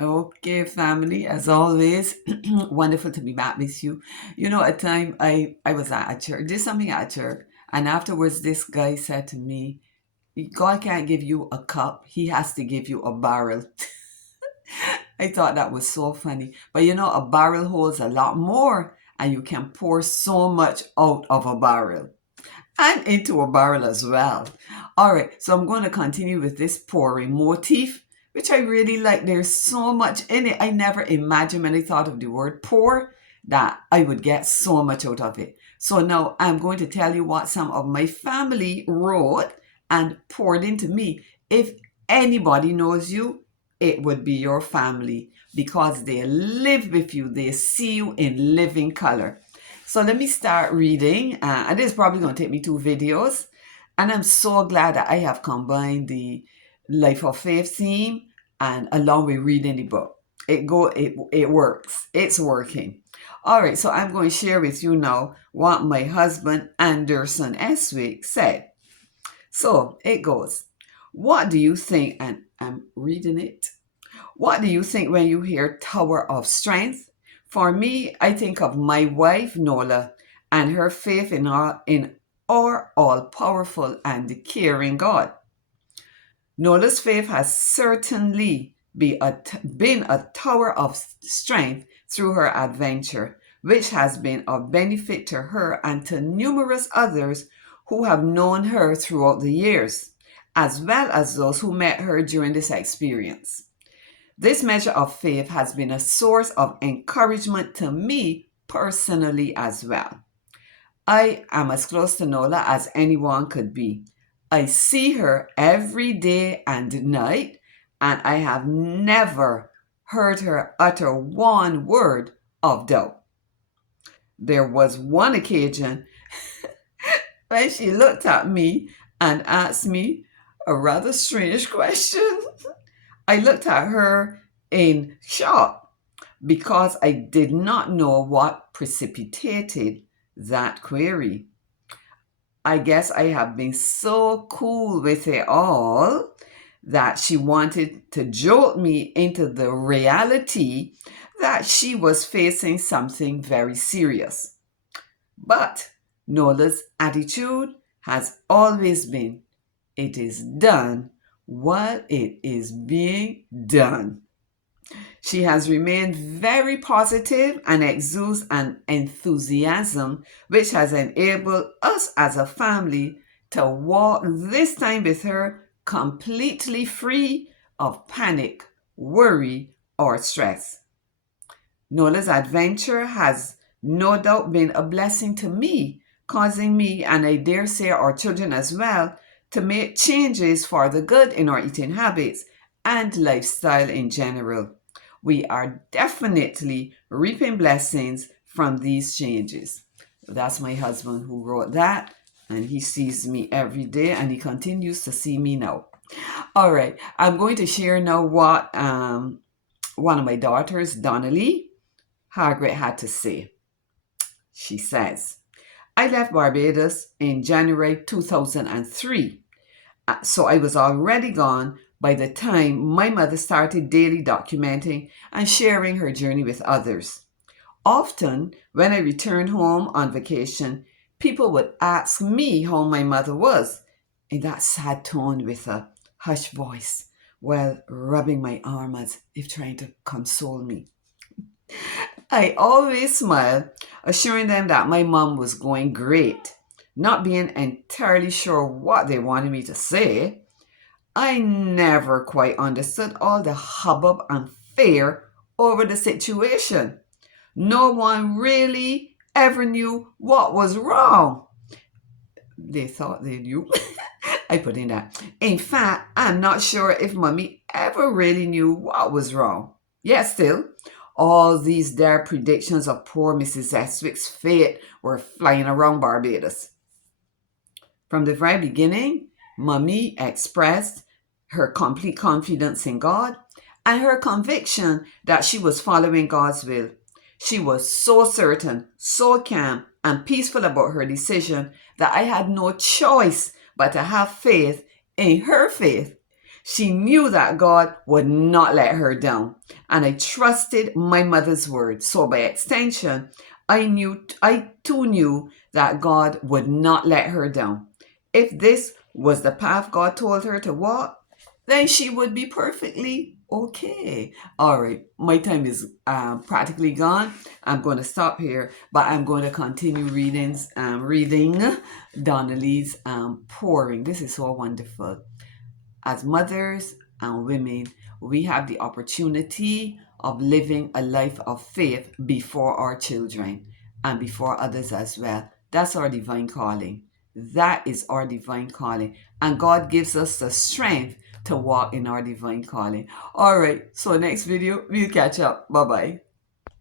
Okay, family, as always, wonderful to be back with you. At time I was at a church, did something at church, and afterwards this guy said to me, God can't give you a cup, he has to give you a barrel. I thought that was so funny. But a barrel holds a lot more, and you can pour so much out of a barrel and into a barrel as well. All right, so I'm going to continue with this pouring motif, which I really like. There's so much in it. I never imagined when I thought of the word pour that I would get so much out of it. So now I'm going to tell you what some of my family wrote and poured into me. If anybody knows you, it would be your family because they live with you, they see you in living color. So let me start reading. And this is probably going to take me 2 videos. And I'm so glad that I have combined the life of faith theme and along with reading the book. It works. It's working. All right, so I'm going to share with you now what my husband Anderson Eswick said. So it goes. What do you think? And I'm reading it. What do you think when you hear Tower of Strength? For me, I think of my wife Nola and her faith in our all powerful and caring God. Nola's faith has certainly been a tower of strength through her adventure, which has been of benefit to her and to numerous others who have known her throughout the years, as well as those who met her during this experience. This measure of faith has been a source of encouragement to me personally as well. I am as close to Nola as anyone could be. I see her every day and night, and I have never heard her utter one word of doubt. There was one occasion when she looked at me and asked me a rather strange question. I looked at her in shock because I did not know what precipitated that query. I guess I have been so cool with it all that she wanted to jolt me into the reality that she was facing something very serious. But Nola's attitude has always been, it is done while it is being done. She has remained very positive and exudes an enthusiasm which has enabled us as a family to walk this time with her completely free of panic, worry, or stress. Nola's adventure has no doubt been a blessing to me, causing me, and I dare say our children as well, to make changes for the good in our eating habits and lifestyle in general. We are definitely reaping blessings from these changes. That's my husband who wrote that, and he sees me every day, and he continues to see me now. All right, I'm going to share now what one of my daughters, Donnelly Hargret, had to say. She says, I left Barbados in January 2003, so I was already gone by the time my mother started daily documenting and sharing her journey with others. Often, when I returned home on vacation, people would ask me how my mother was, in that sad tone with a hushed voice, while rubbing my arm as if trying to console me. I always smiled, assuring them that my mom was going great. Not being entirely sure what they wanted me to say, I never quite understood all the hubbub and fear over the situation. No one really ever knew what was wrong. They thought they knew. I put in that. In fact, I'm not sure if Mummy ever really knew what was wrong. Yet still, all these dire predictions of poor Mrs. Eswick's fate were flying around Barbados. From the very beginning, Mummy expressed her complete confidence in God and her conviction that she was following God's will. She was so certain, so calm, and peaceful about her decision that I had no choice but to have faith in her faith. She knew that God would not let her down, and I trusted my mother's word. So by extension, I too knew that God would not let her down. If this was the path God told her to walk, then she would be perfectly okay. All right, my time is practically gone. I'm going to stop here, but I'm going to continue reading Donnelly's Pouring. This is so wonderful. As mothers and women, we have the opportunity of living a life of faith before our children and before others as well. That's our divine calling. That is our divine calling. And God gives us the strength to walk in our divine calling. All right, so next video, we'll catch up. Bye bye.